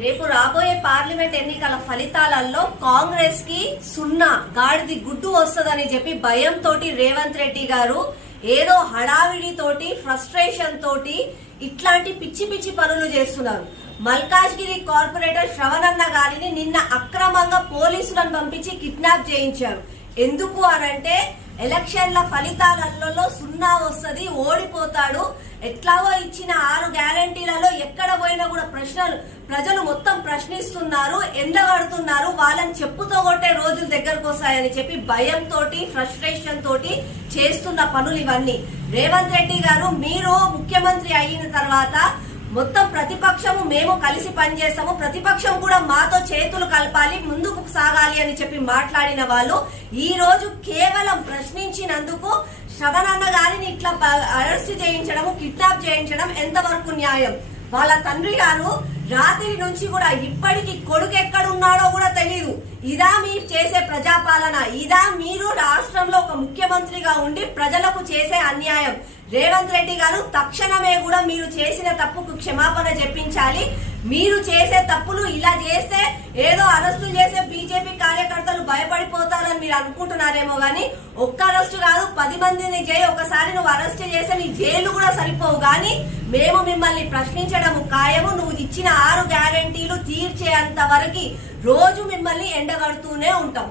రేపు రాబోయే పార్లమెంట్ ఎన్నికల ఫలితాలలో కాంగ్రెస్కి సున్నా గాడిది గుడ్డు వస్తుందని చెప్పి భయంతో రేవంత్ రెడ్డి గారు ఏదో హడావిడి తోటి ఫ్రస్ట్రేషన్ తోటి ఇట్లాంటి పిచ్చి పిచ్చి పనులు చేస్తున్నారు. మల్కాజ్గిరి కార్పొరేటర్ శ్రవణన్న గారిని నిన్న అక్రమంగా పోలీసులను పంపించి కిడ్నాప్ చేయించారు. ఎందుకు అనంటే ఎలక్షన్ల ఫలితాలలో సున్నా వస్తుంది ఓడిపోతాడు ఎట్లాగో ఇచ్చిన ఆరు గ్యారంటీలలో ఎక్కడ పోయినా కూడా ప్రశ్నలు ప్రజలు మొత్తం ప్రశ్నిస్తున్నారు ఎండగడుతున్నారు వాళ్ళని చెప్పుతో కొట్టే రోజులు దగ్గరకు వస్తాయని చెప్పి భయంతో ఫ్రస్ట్రేషన్ తోటి చేస్తున్న పనులు ఇవన్నీ. రేవంత్ రెడ్డి గారు మీరు ముఖ్యమంత్రి అయిన తర్వాత మొత్తం ప్రతిపక్షము మేము కలిసి పనిచేస్తాము ప్రతిపక్షం కూడా మాతో చేతులు కలపాలి ముందు సాగాలి అని చెప్పి మాట్లాడిన వాళ్ళు ఈ రోజు కేవలం ప్రశ్నించినందుకు శ్రవణన్న గారిని ఇట్లా అరెస్ట్ చేయించడం కిడ్నాప్ చేయించడం ఎంతవరకు న్యాయం? వాళ్ళ తండ్రి గారు రాత్రి నుంచి కూడా ఇప్పటికి కొడుకు ఎక్కడున్నాడో కూడా తెలియదు ఇదా మీరు చేసే ప్రజాపాలన. ఇదా మీరు రాష్ట్రంలో ఒక ముఖ్యమంత్రిగా ఉండి ప్రజలకు చేసే అన్యాయం. రేవంత్ రెడ్డి గారు తక్షణమే కూడా మీరు చేసిన తప్పుకు క్షమాపణ చెప్పించాలి. మీరు చేసే తప్పులు ఇలా చేస్తే ఏదో అరెస్టు చేసే అనుకుంటున్నారేమో కానీ ఒక్క అరెస్టు కాదు పది మందిని చేయి ఒకసారి నువ్వు అరెస్ట్ చేస్తే నీ జైలు కూడా సరిపోవు కానీ మేము మిమ్మల్ని ప్రశ్నించడం ఖాయము. నువ్వు ఇచ్చిన ఆరు గ్యారంటీలు తీర్చేంత వరకు రోజు మిమ్మల్ని ఎండగడుతూనే ఉంటాం.